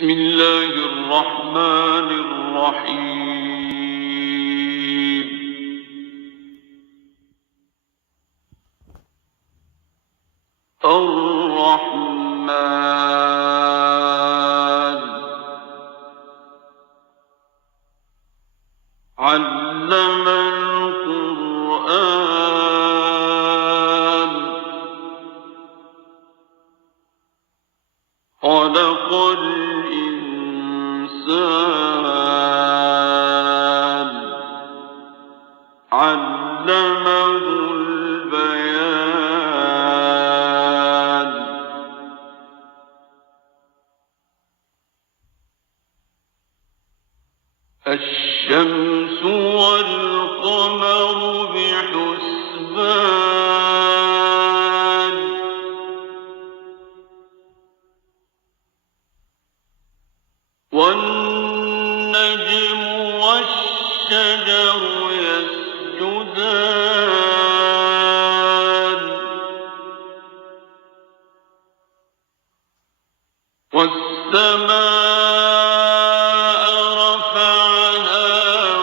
بسم الله الرحمن الرحيم. الرحمن علم القرآن خلق الإنسان علمه البيان. الشمس والقمر بحسبان والنجم والشجر يسجدان والسماء رفعها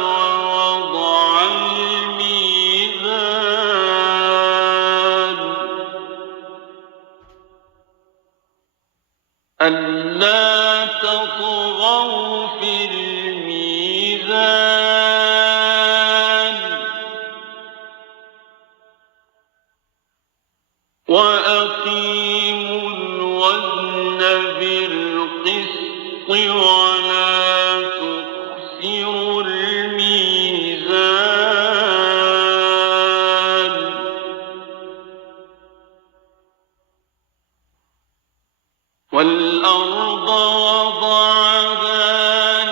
ووضع الميزان ألا تطغوا في الميزان وأقيموا الوزن بالقسط ولا تخسروا الميزان. والأرض وضعها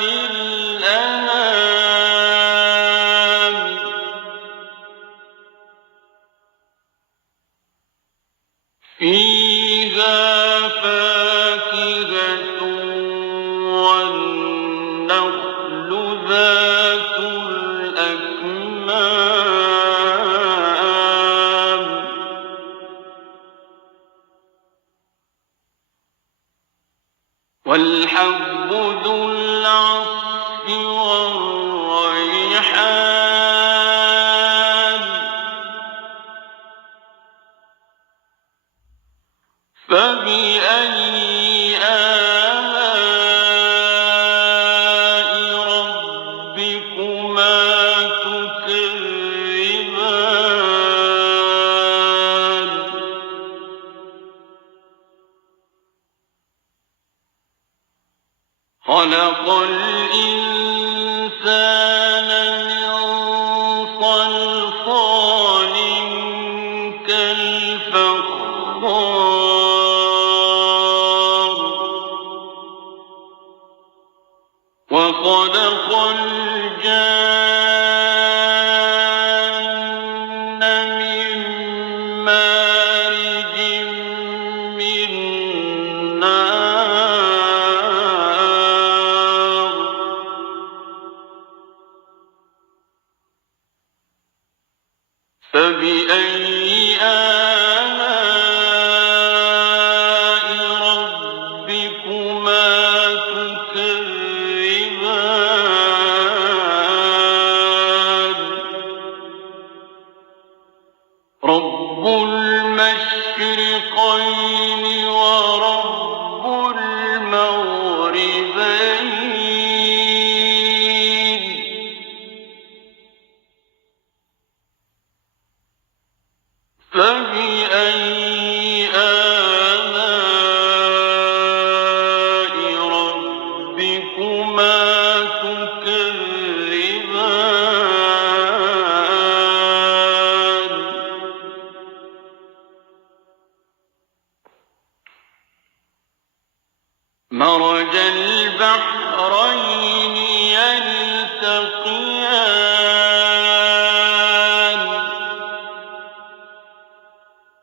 للأنام فيها فاكهة والنخل ذات الأكمام والحب ذو العصف والريحان فبأي آلاء ربكما تكذبان. خلق الإنسان من صلصال كالفخار وخلق الجان من مارج من نار فبأي آلاء ربكما تكذبان. رب المشرقين ورب المغربين فبأي آلاء ربكما تكذبان. مرج البحرين يلتقيان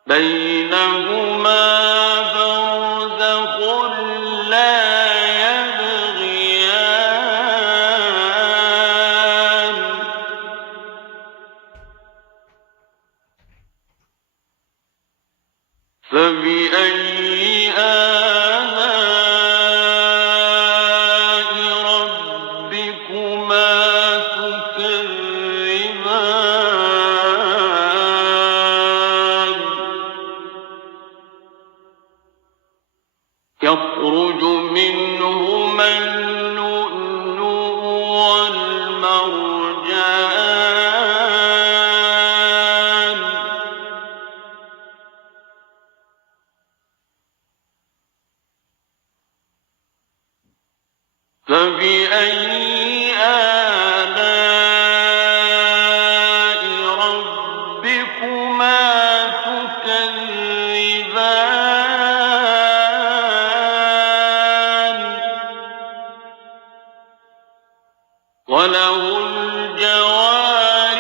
بينهما برزخ لا يبغيان فبأي آلاء يخرج منهما اللؤلؤ والمرجان فبأي آلاء ربكما تكذبان وله الجوار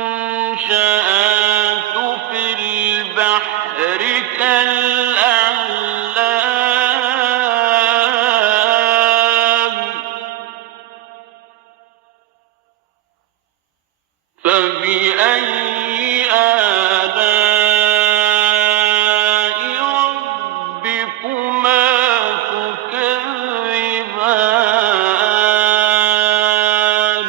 المنشآت في البحر كالأعلام فبأي آلاء ربكما تكذبان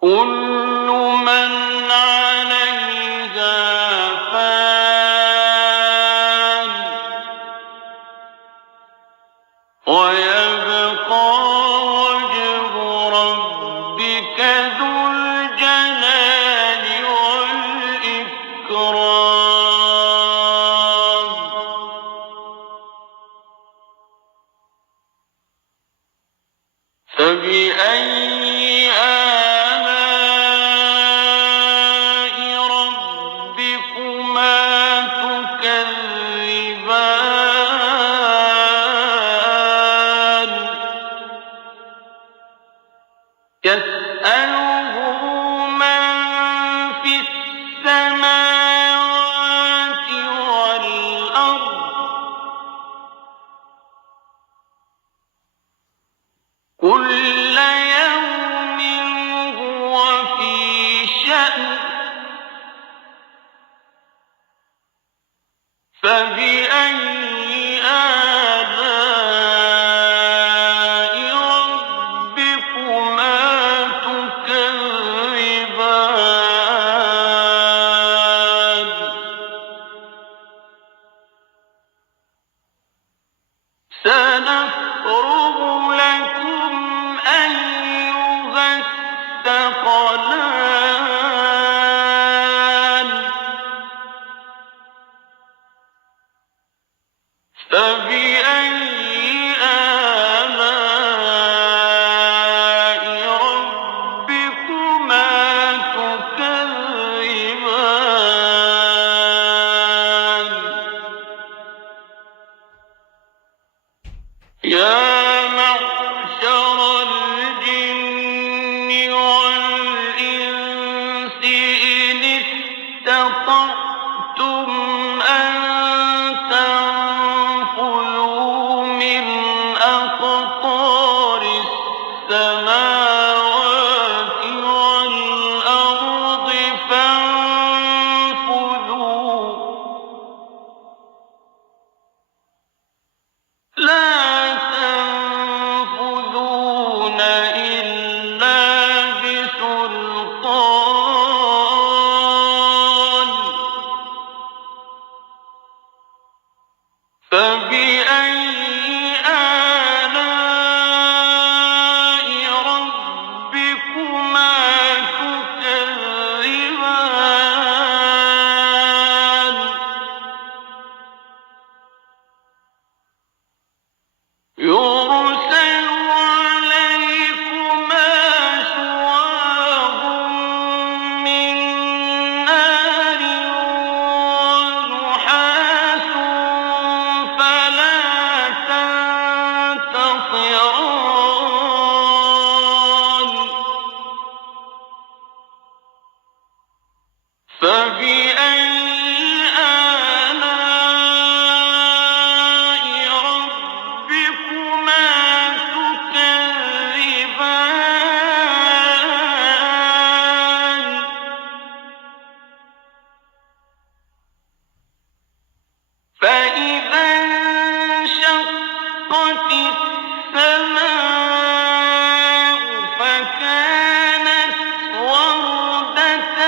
كل من عليها فان ويبقى وجه ربك ذو الجلال والإكرام فبأي آلاء ربكما تكذبان يسأله من في السماوات والأرض كل يوم هو في شأن فبأي آلاء ربكما تكذبان سنفرغ لكم أيها الثقلان فبأي آلاء ربكما تكذبان يا معشر الجن والإنس إن استطعتم أن تنفذوا من أقطار السماوات والأرض فانفذوا لا تنفذون إلا بسلطان فبأي آلاء ربكما تكذبان يرسل عليكما شواظ من نار ونحاس فلا تنتصران فبأي آلاء ربكما تكذبان فإذا انشقت السماء فكانت وردة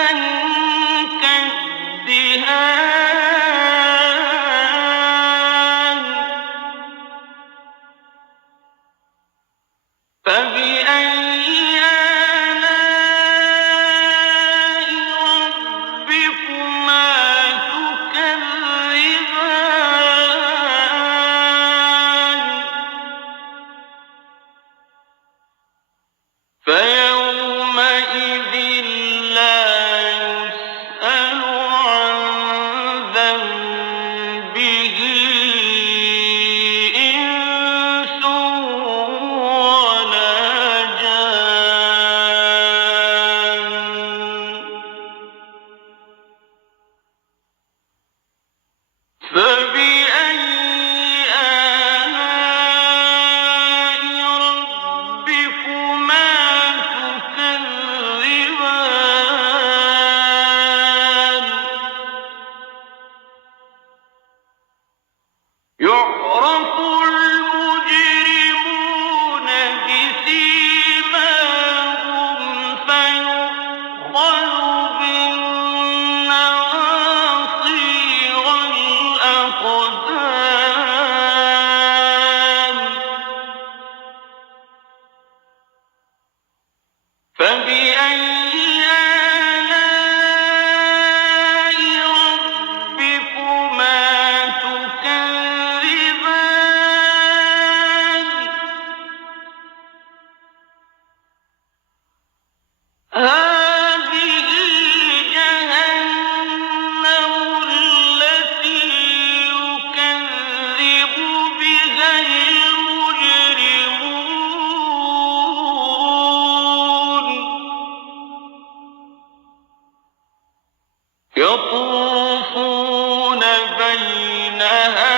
يطوفون بينها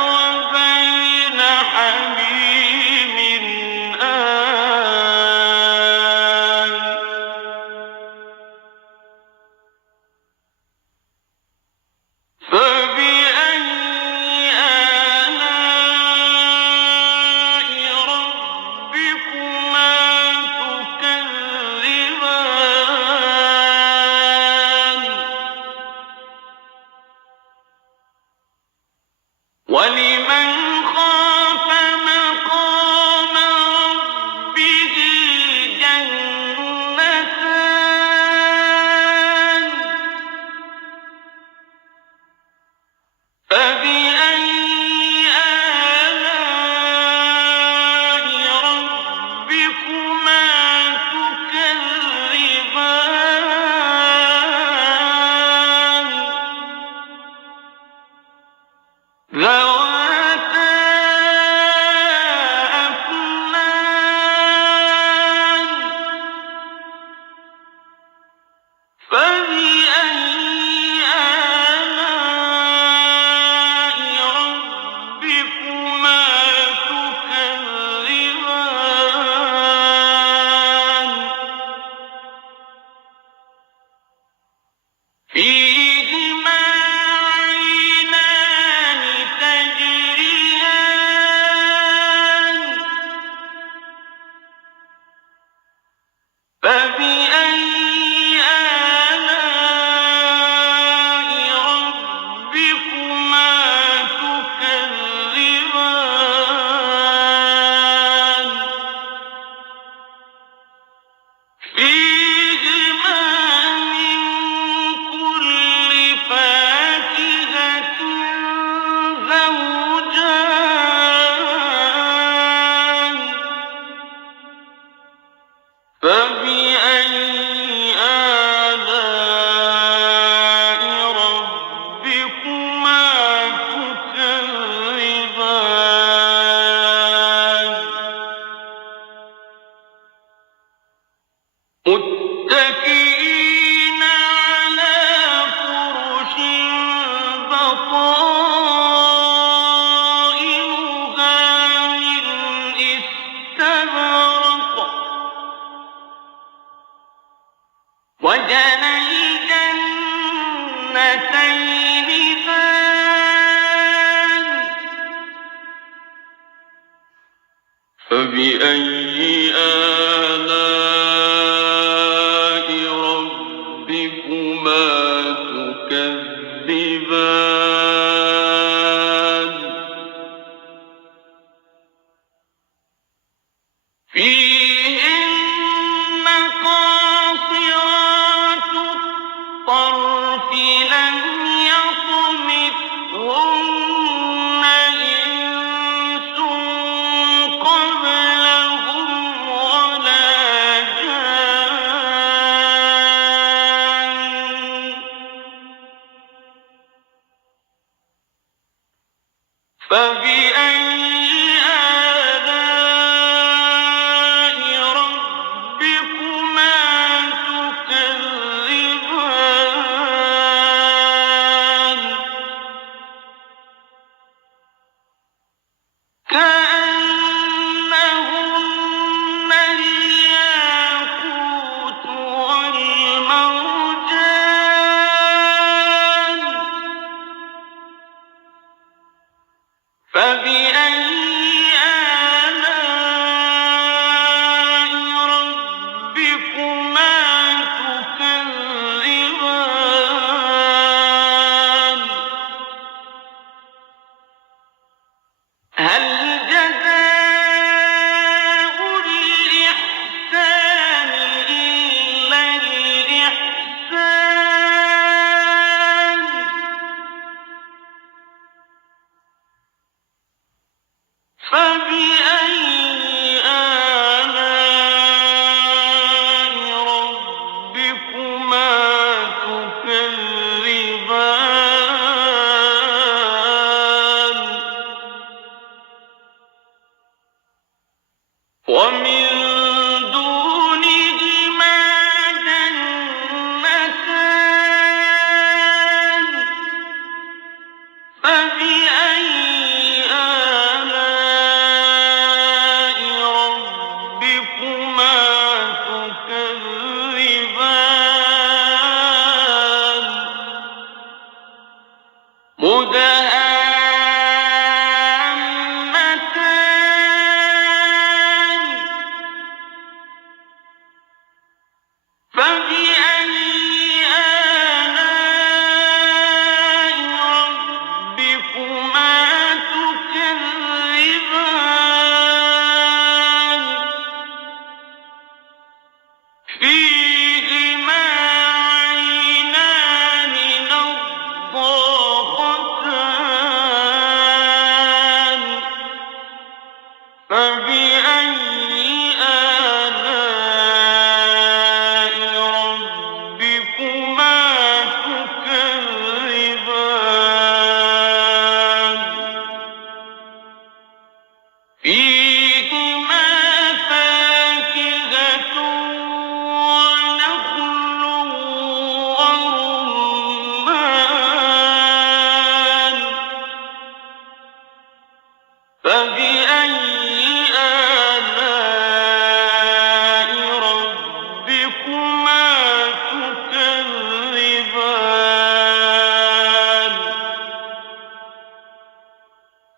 وبين حميم آن فبأي آلاء ربكما تكذبان ولمن خاف مقام ربه جنتان فبأي آلاء ربكما تكذبان ذواتا أفنان فبأي آلاء ربكما تكذبان فيهما عينان تجريان فبأي آلاء ربكما تكذبان فيهما من كل فاكهة زوجان فبأي آلاء ربكما تكذبان متكئين على فرش بطائنها من استبرق وجنى الجنتين دان فبأي آلاء ربكما تكذبان فيهن قاصرات الطرف لم يطمثهن إنس قبلهم ولا جان فبأي آلاء ربكما تكذبان كأنهن الياقوت والمرجان فبأي مدهامتان فبأي آلاء ربكما تكذبان فيهما عينان نضاختان فبأي آلاء ربكما تكذبان فيهما فاكهة ونخل ورمان فبأي آلاء ربكما تكذبان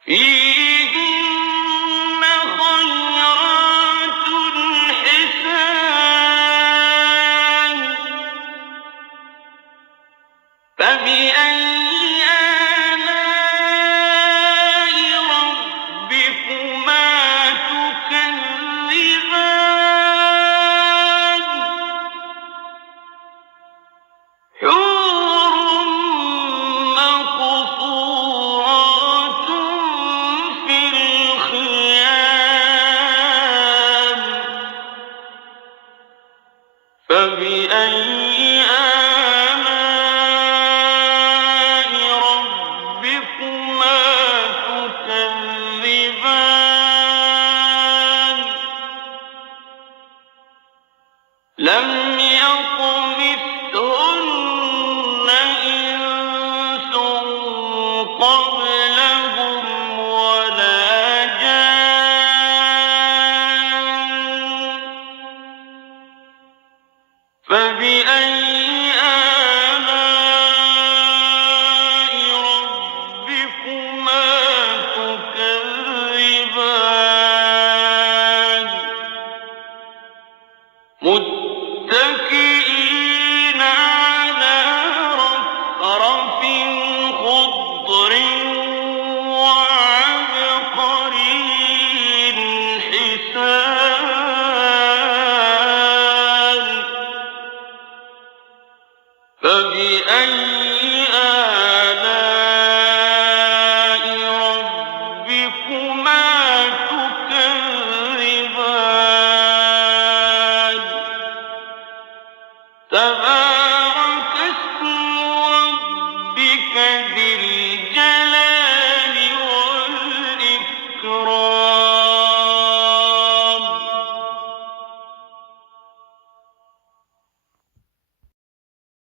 فيهن خيرات حسان فبأي آلاء ربكما تكذبان حور مقصورات في الخيام فبأي آلاء ربكما تكذبان لم يطمثهن إنس قبلهم ولا جان فبأي آلاء ربكما تكذبان متكئين على رفرف خضر وعبقري حسان فبأي